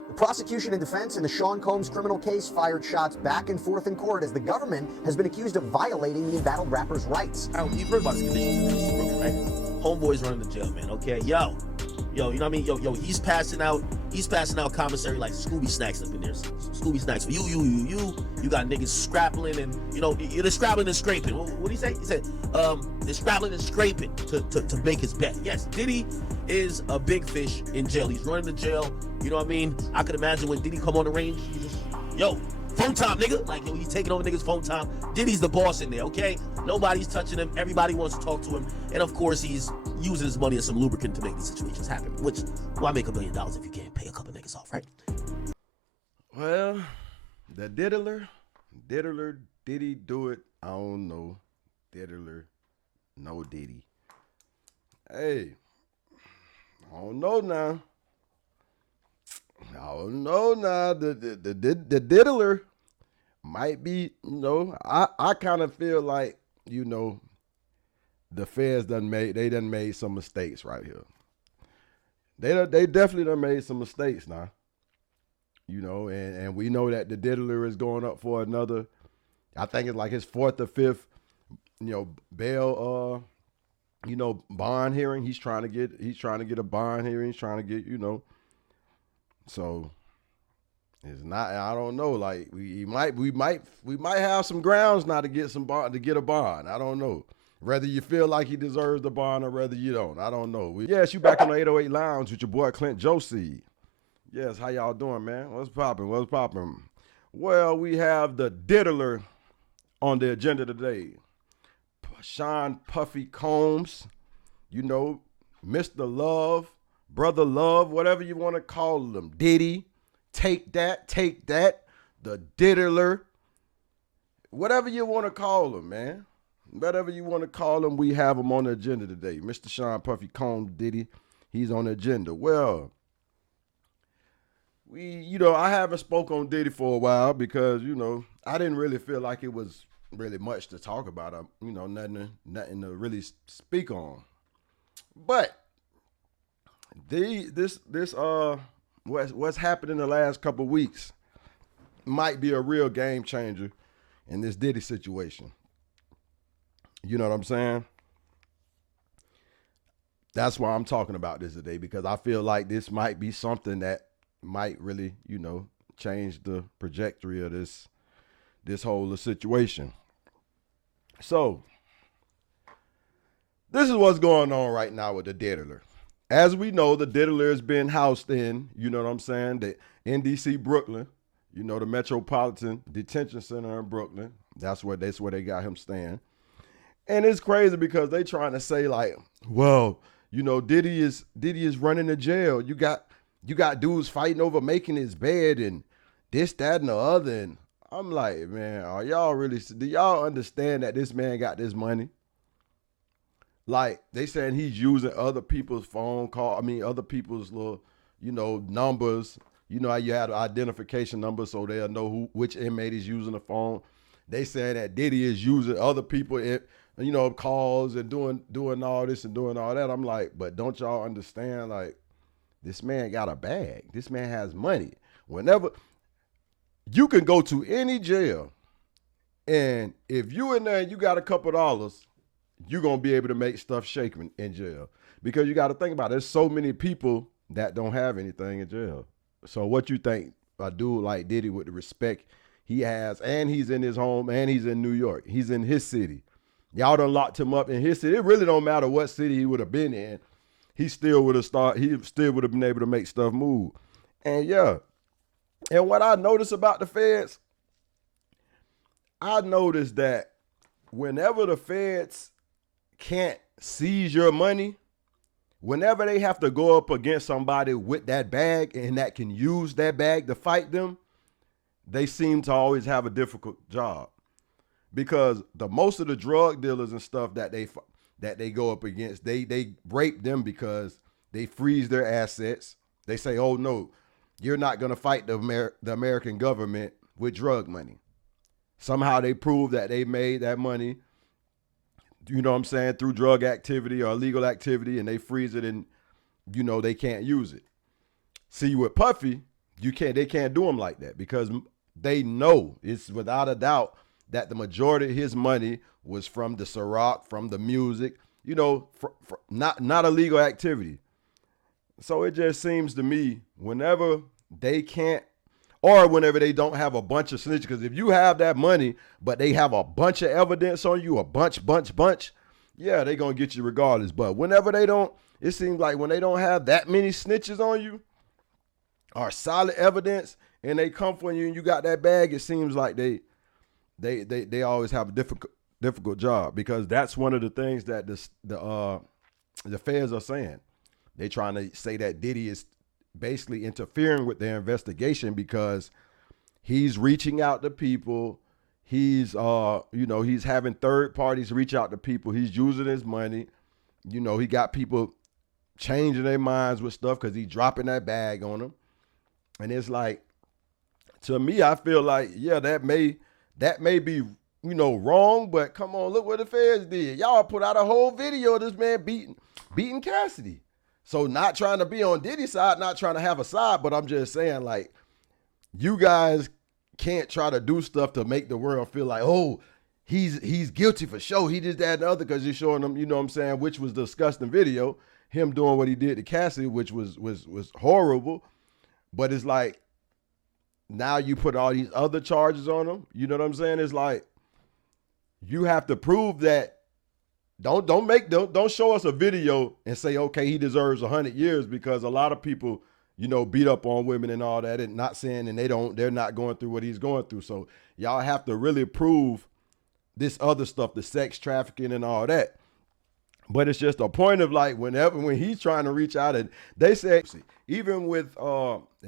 The prosecution and defense in the Sean Combs criminal case fired shots back and forth in court as the government has been accused of violating the embattled rapper's rights. You've heard about his conditions in Brooklyn, right? Homeboy's running the jail, man. Okay, yo, you know what I mean? Yo, he's passing out commissary like Scooby snacks up in there. Scooby snacks. You got niggas scrapping and they're scrapping and scraping. What did he say? He said they're scrapping and scraping to make his bet. Yes, Diddy is a big fish in jail. He's running the jail. You know what I mean? I could imagine when Diddy come on the range, he just phone time, nigga. Like, he's taking over niggas' phone time. Diddy's the boss in there, okay? Nobody's touching him. Everybody wants to talk to him. And of course, he's using his money as some lubricant to make these situations happen. Which, why make $1 million if you can't pay a couple niggas off, right? Well, the diddler, Diddy do it? I don't know. Diddler, no Diddy. Hey, I don't know now. The diddler might be, I kind of feel like, the feds done made some mistakes right here. They definitely done made some mistakes now. And we know that the diddler is going up for another, I think it's like his 4th or 5th, bail, bond hearing. He's trying to get a bond hearing. He's trying to get, so it's not, I don't know. Like we might have some grounds now to get a bond. I don't know. Whether you feel like he deserves the bond or whether you don't. I don't know. Yes, you back on the 808 Lounge with your boy Clint Josie. Yes, how y'all doing, man? What's popping? Well, we have the diddler on the agenda today. Sean Puffy Combs, Mr. Love, Brother Love, whatever you want to call him. Diddy, take that, the diddler, whatever you want to call him, man. Whatever you want to call him, we have him on the agenda today. Mr. Sean Puffy Combs, Diddy, he's on the agenda. Well, I haven't spoke on Diddy for a while because, I didn't really feel like it was really much to talk about. Nothing to really speak on. But what's happened in the last couple of weeks might be a real game changer in this Diddy situation. You know what I'm saying? That's why I'm talking about this today, because I feel like this might be something that might really, change the trajectory of this whole situation. So, this is what's going on right now with the diddler. As we know, the diddler has been housed in, the NDC Brooklyn, the Metropolitan Detention Center in Brooklyn. That's where they got him staying. And it's crazy because they trying to say like, well, Diddy is running the jail. You got dudes fighting over making his bed and this, that, and the other. And I'm like, man, do y'all understand that this man got this money? Like, they saying he's using other people's other people's little, numbers. How you have identification numbers so they'll know which inmate is using the phone. They saying that Diddy is using other people, calls and doing all this and doing all that. I'm like, but don't y'all understand, like, this man got a bag. This man has money. Whenever you can go to any jail, and if you in there and you got a couple dollars, you're going to be able to make stuff shake in jail. Because you got to think about it. There's so many people that don't have anything in jail. So what you think a dude like Diddy, with the respect he has, and he's in his home, and he's in New York. He's in his city. Y'all done locked him up in his city. It really don't matter what city he would have been in. He still would have been able to make stuff move. And yeah. And what I noticed about the feds, I noticed that whenever the feds can't seize your money, whenever they have to go up against somebody with that bag and that can use that bag to fight them, they seem to always have a difficult job. Because most of the drug dealers and stuff that they go up against, they rape them because they freeze their assets. They say, oh no, you're not going to fight the American government with drug money. Somehow they prove that they made that money, through drug activity or illegal activity, and they freeze it and, they can't use it. See, with Puffy, they can't do him like that because they know it's without a doubt that the majority of his money was from the Ciroc, from the music, not illegal activity. So it just seems to me whenever they can't, or whenever they don't have a bunch of snitches, because if you have that money, but they have a bunch of evidence on you, a bunch, yeah, they going to get you regardless. But whenever they don't, it seems like when they don't have that many snitches on you or solid evidence and they come for you and you got that bag, it seems like they always have a difficult job, because that's one of the things that the feds are saying. They trying to say that Diddy is basically interfering with their investigation because he's reaching out to people. He's he's having third parties reach out to people. He's using his money. He got people changing their minds with stuff because he's dropping that bag on them. And it's like, to me, I feel like, yeah, that may be, wrong, but come on, look what the feds did. Y'all put out a whole video of this man beating Cassidy. So not trying to be on Diddy's side, not trying to have a side, but I'm just saying, like, you guys can't try to do stuff to make the world feel like, oh, he's guilty for sure. He did that and the other, because you're showing them, which was the disgusting video, him doing what he did to Cassidy, which was horrible. But it's like, now you put all these other charges on him. You know what I'm saying? It's like, you have to prove that. Don't show us a video and say, okay, he deserves 100 years, because a lot of people, beat up on women and all that, and not saying, and they're not going through what he's going through. So y'all have to really prove this other stuff, the sex trafficking and all that. But it's just a point of, like, when he's trying to reach out, and they say, even with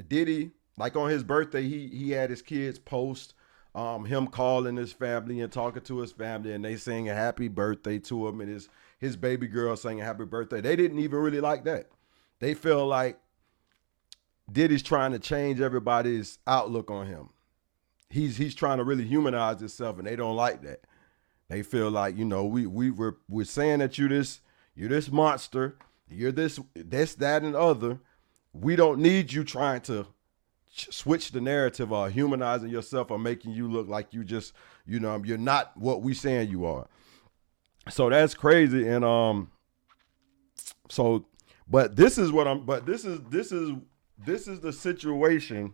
Diddy, like on his birthday, he had his kids post him calling his family and talking to his family, and they sing a happy birthday to him, and his baby girl singing happy birthday. They didn't even really like that. They feel like Diddy's trying to change everybody's outlook on him. He's trying to really humanize himself, and they don't like that. They feel like, we're saying that you're this monster, you're this, that, and other. We don't need you trying to switch the narrative or humanizing yourself or making you look like you just, you're not what we saying you are. So that's crazy. And but this is the situation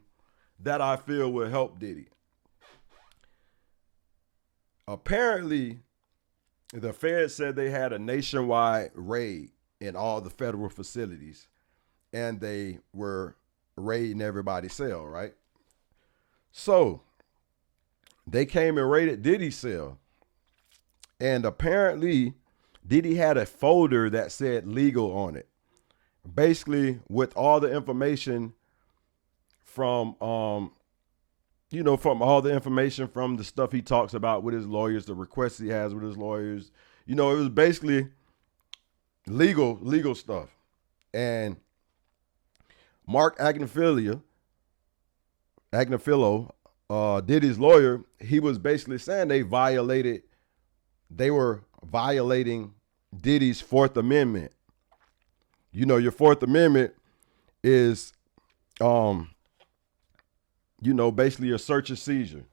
that I feel will help Diddy. Apparently, the Fed said they had a nationwide raid in all the federal facilities, and they were raiding everybody's cell, right? So they came and raided Diddy's cell, and apparently Diddy had a folder that said legal on it, basically with all the information from from all the information from the stuff he talks about with his lawyers, the requests he has with his lawyers. It was basically legal stuff. And Mark Agnafilo, Diddy's lawyer, he was basically saying they were violating Diddy's Fourth Amendment. Your Fourth Amendment is, basically your search and seizure.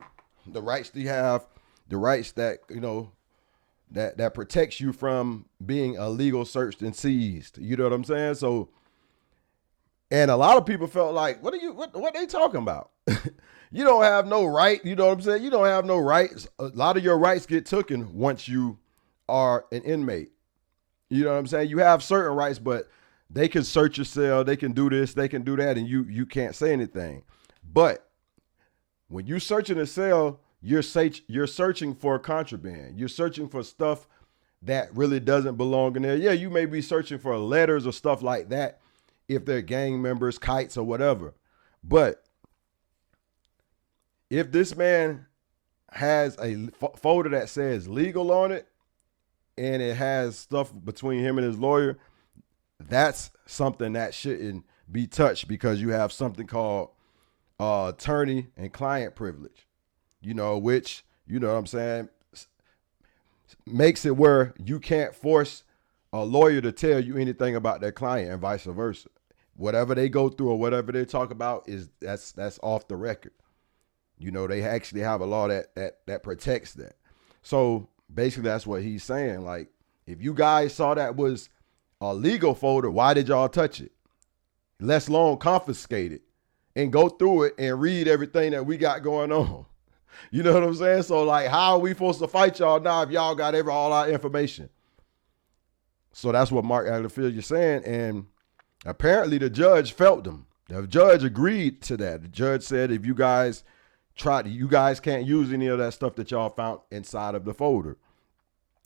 The rights that you have, the rights that, that protects you from being illegal searched and seized. You know what I'm saying? So, and a lot of people felt like, what are they talking about? You don't have no right. You know what I'm saying? You don't have no rights. A lot of your rights get taken once you are an inmate. You know what I'm saying? You have certain rights, but they can search your cell. They can do this. They can do that. And you can't say anything. But when you search in a cell, you're searching for contraband. You're searching for stuff that really doesn't belong in there. Yeah, you may be searching for letters or stuff like that if they're gang members, kites, or whatever. But if this man has a folder that says legal on it, and it has stuff between him and his lawyer, that's something that shouldn't be touched, because you have something called attorney and client privilege, which, what I'm saying, makes it where you can't force a lawyer to tell you anything about their client and vice versa. whatever they go through or whatever they talk about that's off the record. You know, they actually have a law that protects that. So basically that's what he's saying. Like, if you guys saw that was a legal folder, why did y'all touch it? Let's long confiscate it and go through it and read everything that we got going on. You know what I'm saying? So like, how are we supposed to fight y'all now if y'all got all our information? So that's what Mark Aglefield is saying. And apparently the judge felt them. The judge agreed to that. The judge said, if you guys you guys can't use any of that stuff that y'all found inside of the folder.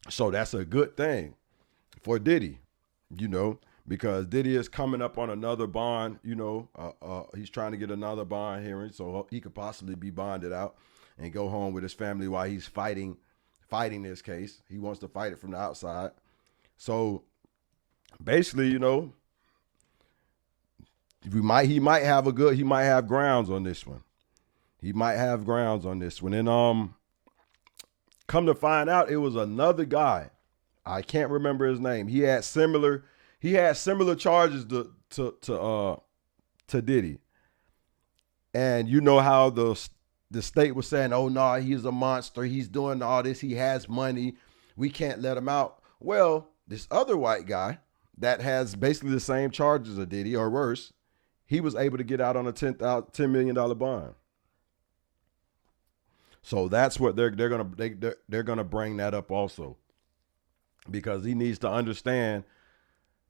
So that's a good thing for Diddy, you know, because Diddy is coming up on another bond, you know, he's trying to get another bond hearing so he could possibly be bonded out and go home with his family while he's fighting this case. He wants to fight it from the outside. So basically, you know, he might have grounds on this one. He might have grounds on this one. And come to find out, it was another guy. I can't remember his name. He had similar charges to Diddy. And you know how the state was saying, oh no, he's a monster. He's doing all this. He has money. We can't let him out. Well, this other white guy that has basically the same charges as Diddy or worse, he was able to get out on a $10 million bond. So that's what they're gonna bring that up also, because he needs to understand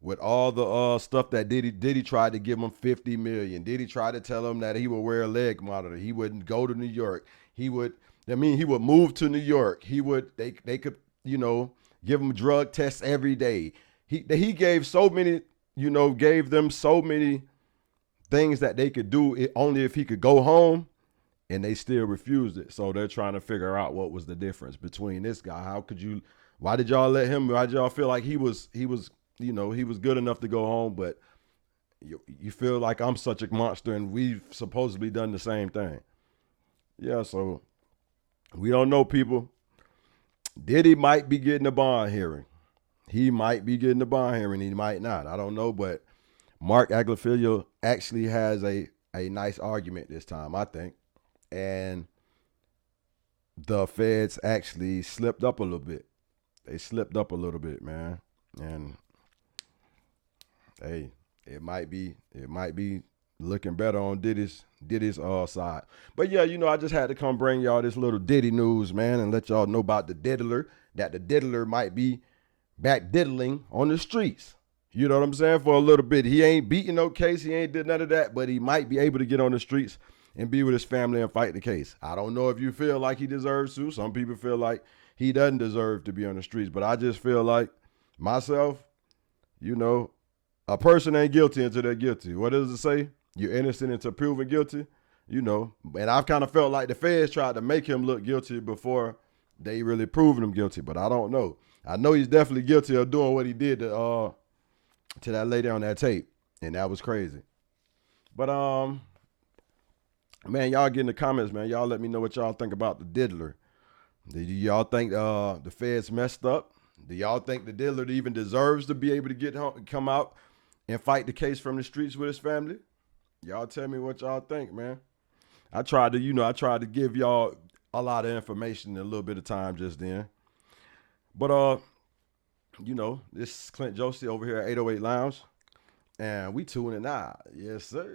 with all the stuff that Diddy tried to give him $50 million. Diddy tried to tell him that he would wear a leg monitor. He wouldn't go to New York. He would move to New York. They could, you know, give him drug tests every day. He gave so many, you know, gave them so many things that they could do only if he could go home. And they still refused it. So they're trying to figure out what was the difference between this guy. Why did y'all let him, why did y'all feel like he was, you know, he was good enough to go home, but you feel like I'm such a monster and we've supposedly done the same thing. Yeah, so we don't know, people. Diddy might be getting a bond hearing. He might be getting a bond hearing. He might not. I don't know, but Mark Aglefield actually has a nice argument this time, I think. And the feds actually slipped up a little bit. They slipped up a little bit, man. And hey, it might be looking better on Diddy's side. But yeah, you know, I just had to come bring y'all this little Diddy news, man, and let y'all know about the diddler, that the diddler might be back diddling on the streets. You know what I'm saying? For a little bit. He ain't beating no case. He ain't did none of that, but he might be able to get on the streets and be with his family and fight the case. I don't know if you feel like he deserves to. Some people feel like he doesn't deserve to be on the streets, but I just feel like myself, you know, a person ain't guilty until they're guilty. What does it say? You're innocent until proven guilty, you know. And I've kind of felt like the feds tried to make him look guilty before they really proven him guilty, but I don't know. I know he's definitely guilty of doing what he did to that lady on that tape, and that was crazy. But man, y'all get in the comments, man. Y'all let me know what y'all think about the diddler. Do y'all think the feds messed up? Do y'all think the diddler even deserves to be able to get home, come out and fight the case from the streets with his family? Y'all tell me what y'all think, man. I tried to give y'all a lot of information in a little bit of time just then. But you know, this is Clint Josie over here at 808 Lounge, and we tuning out. Yes, sir.